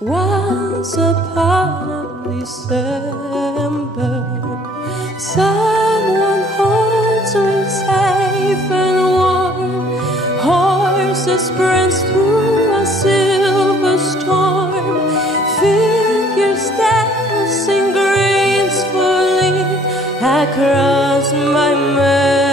Once upon a December, someone holds me safe and warm. Horses prance through a silver storm, figures dancing gracefully across my memory.